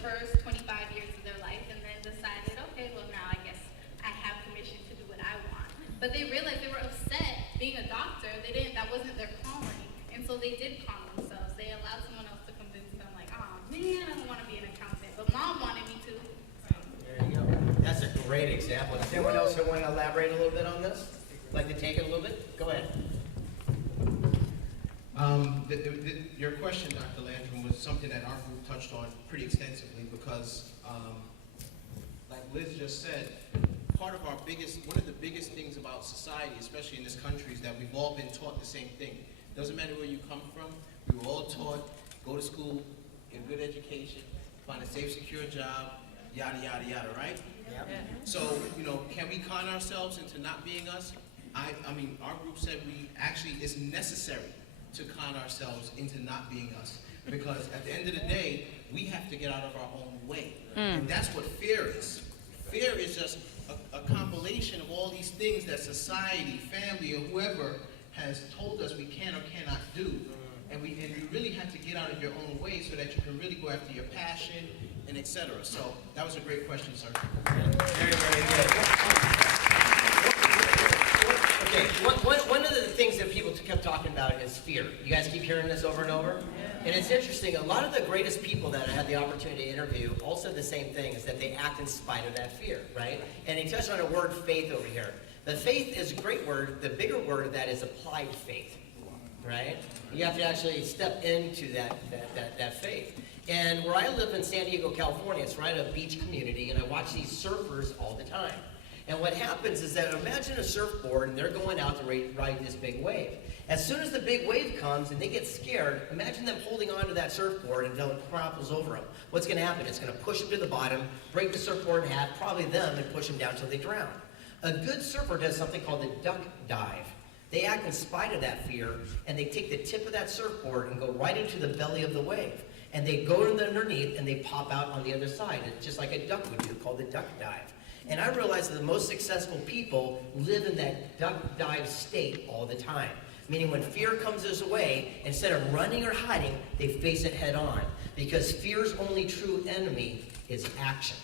first 25 years of their life and then decided, okay, well now I guess I have permission to do what I want. But they realized they were upset being a doctor. That wasn't their calling. And so they did con themselves. They allowed someone else to convince them like, oh man, I don't want to be an accountant. But mom wanted me to. There you go. That's a great example. Does anyone else who want to elaborate a little bit on this? Like to take it a little bit? Go ahead. Your question, Dr. Landrum, was something that our group touched on pretty extensively because, like Liz just said, one of the biggest things about society, especially in this country, is that we've all been taught the same thing. Doesn't matter where you come from, we were all taught, go to school, get a good education, find a safe, secure job, yada, yada, yada, right? Yep. So, can we con ourselves into not being us? I mean, our group said it's necessary to con ourselves into not being us. Because at the end of the day, we have to get out of our own way. And that's what fear is. Fear is just a compilation of all these things that society, family, or whoever has told us we can or cannot do. And you really have to get out of your own way so that you can really go after your passion and etc. So that was a great question, sir. Very, very good. Okay, one of the things that people kept talking about is fear. You guys keep hearing this over and over? And it's interesting, a lot of the greatest people that I had the opportunity to interview all said the same thing, is that they act in spite of that fear, right? And he touched on a word, faith, over here. The faith is a great word. The bigger word of that is applied faith, right? You have to actually step into that faith. And where I live in San Diego, California, it's right a beach community, and I watch these surfers all the time. And what happens is that, imagine a surfboard and they're going out to ride this big wave. As soon as the big wave comes and they get scared, imagine them holding onto that surfboard until it crumples over them. What's going to happen? It's going to push them to the bottom, break the surfboard in half, probably them, and push them down until they drown. A good surfer does something called the duck dive. They act in spite of that fear, and they take the tip of that surfboard and go right into the belly of the wave. And they go underneath and they pop out on the other side. It's just like a duck would do, called the duck dive. And I realized that the most successful people live in that duck dive state all the time. Meaning when fear comes this way, instead of running or hiding, they face it head on. Because fear's only true enemy is action.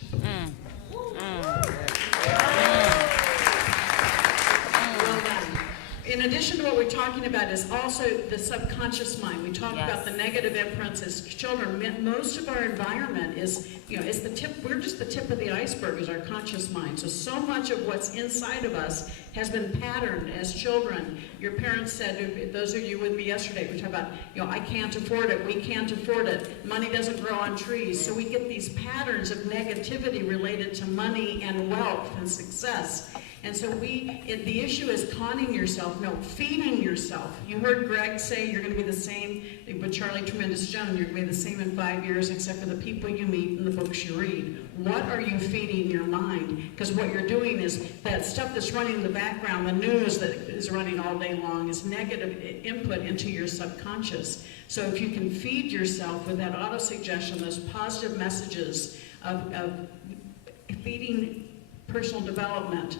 In addition to what we're talking about is also the subconscious mind. We talk about the negative imprints as children. Most of our environment is, it's the tip. We're just the tip of the iceberg is our conscious mind. So much of what's inside of us has been patterned as children. Your parents said, those of you with me yesterday, we talked about, I can't afford it. We can't afford it. Money doesn't grow on trees. So we get these patterns of negativity related to money and wealth and success. And so the issue is conning yourself, feeding yourself. You heard Greg say you're going to be the same with Charlie Tremendous Jones. You're going to be the same in 5 years except for the people you meet and the books you read. What are you feeding your mind? Because what you're doing is that stuff that's running in the background, the news that is running all day long, is negative input into your subconscious. So if you can feed yourself with that auto-suggestion, those positive messages of feeding personal development,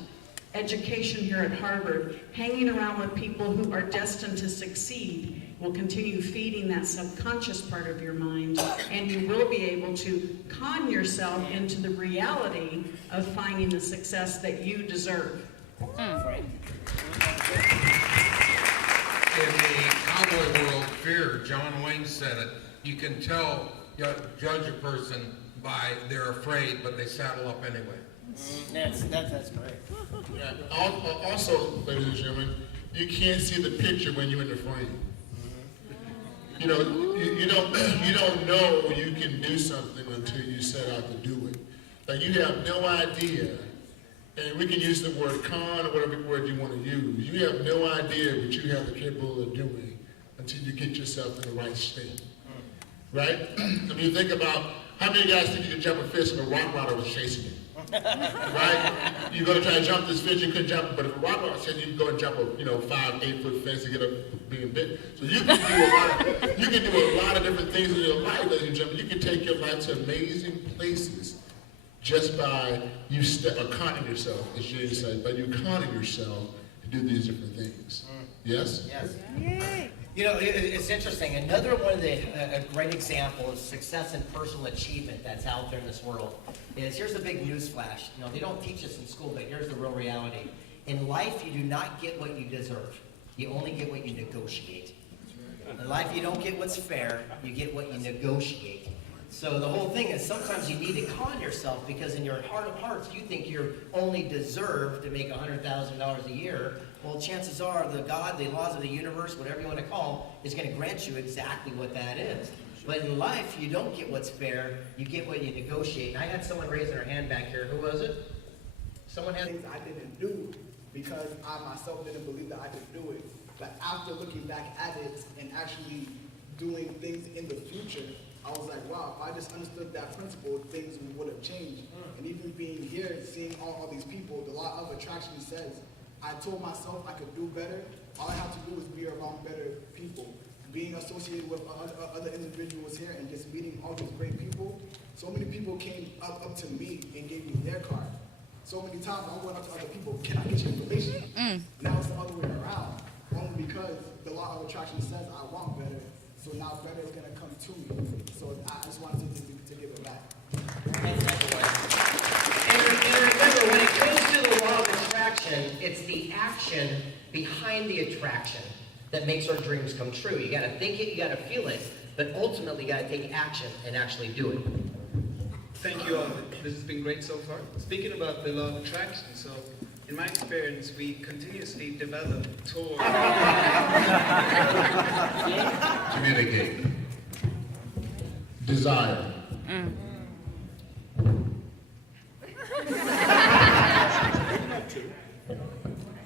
education here at Harvard, hanging around with people who are destined to succeed will continue feeding that subconscious part of your mind, and you will be able to con yourself into the reality of finding the success that you deserve. In the cowboy world, fear, John Wayne said it, you can judge a person by they're afraid, but they saddle up anyway. That's great. Yeah. Also, ladies and gentlemen, you can't see the picture when you're in the frame. You don't know you can do something until you set out to do it. Like you have no idea, and we can use the word con or whatever word you want to use. You have no idea what you have the capability of doing until you get yourself in the right state. Right? I mean, you think about how many guys think you could jump a fish and a rock rider was chasing you. Right? You're going to try to jump this fish, you couldn't jump it, but if a rock rider said you can go and jump a 5-8 foot fence and get up being bit. So you can do a lot of different things in your life, ladies and gentlemen. You can take your life to amazing places just by conning yourself, as James said, by you conning yourself to do these different things. Yes? Yes. You know, it's interesting. Another one of the, a great example of success and personal achievement that's out there in this world is, here's a big news flash. You know, they don't teach us in school, but here's the real reality. In life, you do not get what you deserve. You only get what you negotiate. In life, you don't get what's fair, you get what you negotiate. So the whole thing is sometimes you need to con yourself because in your heart of hearts, you think you're only deserved to make $100,000 a year. Well, chances are the God, the laws of the universe, whatever you want to call, is going to grant you exactly what that is. But in life, you don't get what's fair, you get what you negotiate. And I had someone raising their hand back here. Who was it? Someone had... Things I didn't do because I myself didn't believe that I could do it. But after looking back at it and actually doing things in the future, I was like, wow, if I just understood that principle, things would have changed. And even being here, seeing all these people, the law of attraction says, I told myself I could do better. All I have to do is be around better people. Being associated with other individuals here and just meeting all these great people. So many people came up to me and gave me their card. So many times I went up to other people, can I get your information? Now it's the other way around. Only because the law of attraction says I want better. So now better is going to come to me. So I just wanted to give it back. And remember, when it comes to the law of attraction, it's the action behind the attraction that makes our dreams come true. You got to think it, you got to feel it, but ultimately you got to take action and actually do it. Thank you all. This has been great so far. Speaking about the law of attraction, so in my experience, we continuously develop toward... Communicate. Desire.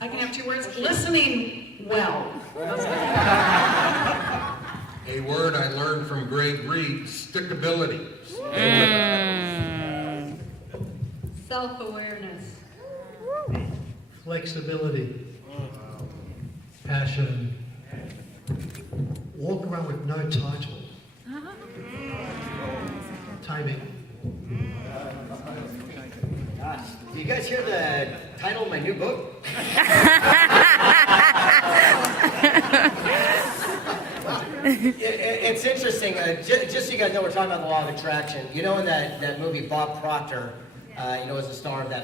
I can have two words, listening well. A word I learned from Greg Reed, stickability. Self-awareness. Flexibility, passion, walk around with no title, timing. Gosh, do you guys hear the title of my new book? It's interesting. Just so you guys know, we're talking about the law of attraction. You know, in that movie, Bob Proctor, you know, is the star of that